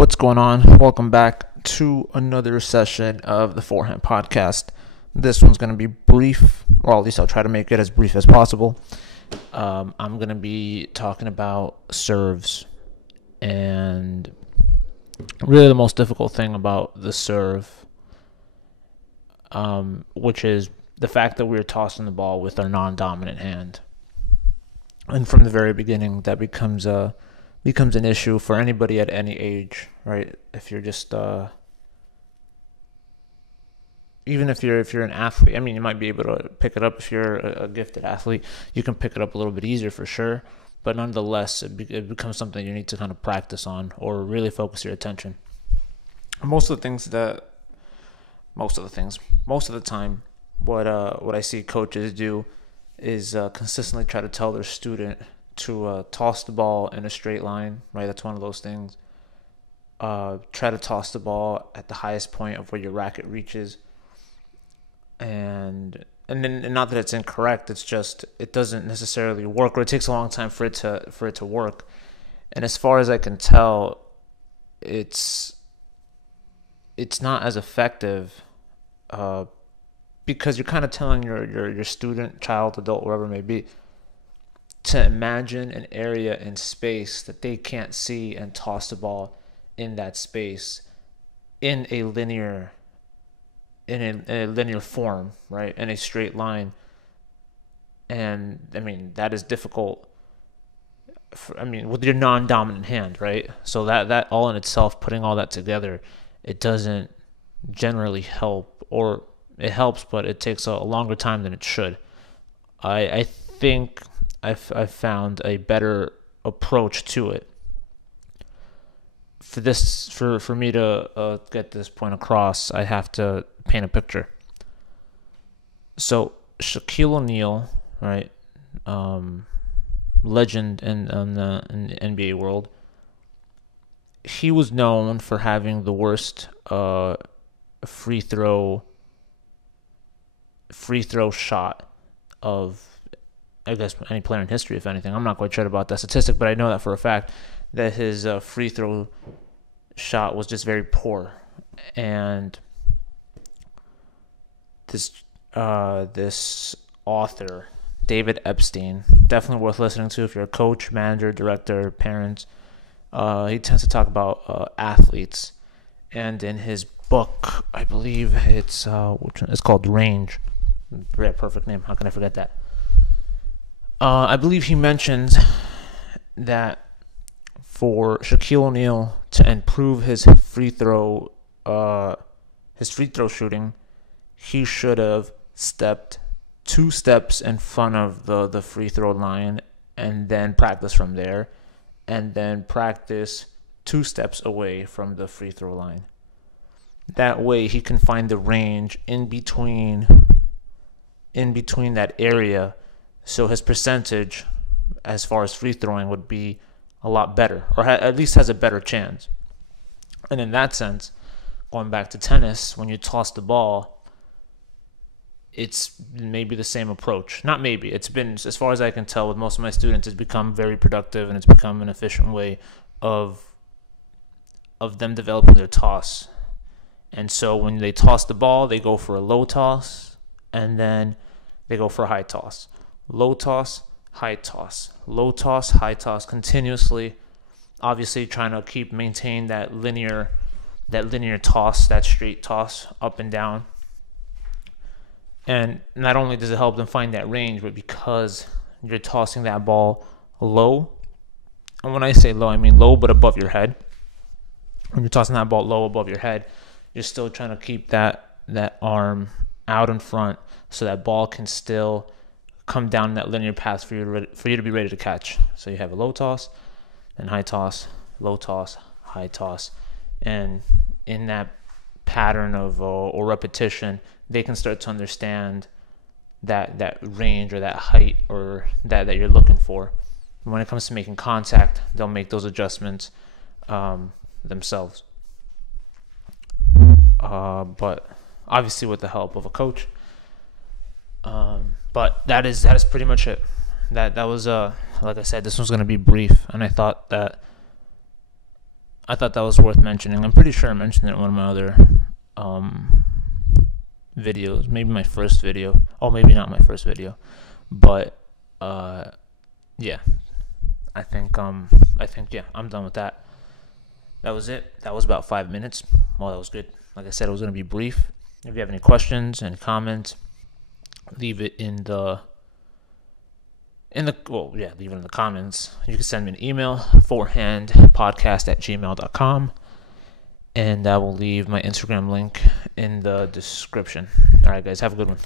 What's going on? Welcome back to another session of the Forehand Podcast. This one's going to be brief, or at least I'll try to make it as brief as possible. I'm going to be talking about serves, and really the most difficult thing about the serve, which is the fact that we're tossing the ball with our non-dominant hand. And from the very beginning, that becomes an issue for anybody at any age, right? If you're just even if you're an athlete, I mean, you might be able to pick it up if you're a gifted athlete. You can pick it up a little bit easier for sure, but nonetheless, it becomes something you need to kind of practice on or really focus your attention. Most of the time, what I see coaches do is consistently try to tell their student to toss the ball in a straight line, right? That's one of those things. Try to toss the ball at the highest point of where your racket reaches, and not that it's incorrect. It's just it doesn't necessarily work, or it takes a long time for it to work. And as far as I can tell, it's not as effective because you're kind of telling your student, child, adult, whoever it may be, to imagine an area in space that they can't see and toss the ball in that space in a linear form, right? In a straight line. And I mean, that is difficult with your non-dominant hand, right? So that all in itself, putting all that together, it doesn't generally help, or it helps, but it takes a longer time than it should. I think I've found a better approach to it. For me to get this point across, I have to paint a picture. So Shaquille O'Neal, right, legend in the NBA world, he was known for having the worst free throw shot of, I guess, any player in history, if anything. I'm not quite sure about that statistic, but I know that for a fact that his free throw shot was just very poor. And this author, David Epstein, definitely worth listening to if you're a coach, manager, director, parent. He tends to talk about athletes, and in his book, I believe it's called Range. Yeah, perfect name. How can I forget that? I believe he mentions that for Shaquille O'Neal to improve his free throw shooting, he should have stepped 2 steps in front of the free throw line and then practice from there, and then practice 2 steps away from the free throw line. That way he can find the range in between that area, so his percentage as far as free throwing would be a lot better, or at least has a better chance. And in that sense, going back to tennis, when you toss the ball, it's maybe the same approach. Not maybe. It's been, as far as I can tell, with most of my students, it's become very productive, and it's become an efficient way of them developing their toss. And so when they toss the ball, they go for a low toss, and then they go for a high toss. Low toss, high toss. Low toss, high toss, continuously. Obviously trying to maintain that linear toss, that straight toss up and down. And not only does it help them find that range, but because you're tossing that ball low, and when I say low, I mean low but above your head. When you're tossing that ball low above your head, you're still trying to keep that arm out in front, so that ball can still come down that linear path for you to be ready to catch. So you have a low toss, then high toss, low toss, high toss, and in that pattern of or repetition, they can start to understand that range or that height or that you're looking for. When it comes to making contact, they'll make those adjustments themselves. But obviously with the help of a coach. But that is pretty much it. That was like I said, this one's gonna be brief, and I thought that I thought that was worth mentioning. I'm pretty sure I mentioned it in one of my other videos, maybe my first video. Oh, maybe not my first video, but yeah. I think yeah, I'm done with that. That was it. That was about 5 minutes. Well, that was good. Like I said, it was gonna be brief. If you have any questions and comments, leave it in the leave it in the comments. You can send me an email, forehandpodcast@gmail.com, and I will leave my Instagram link in the description. All right, guys, have a good one.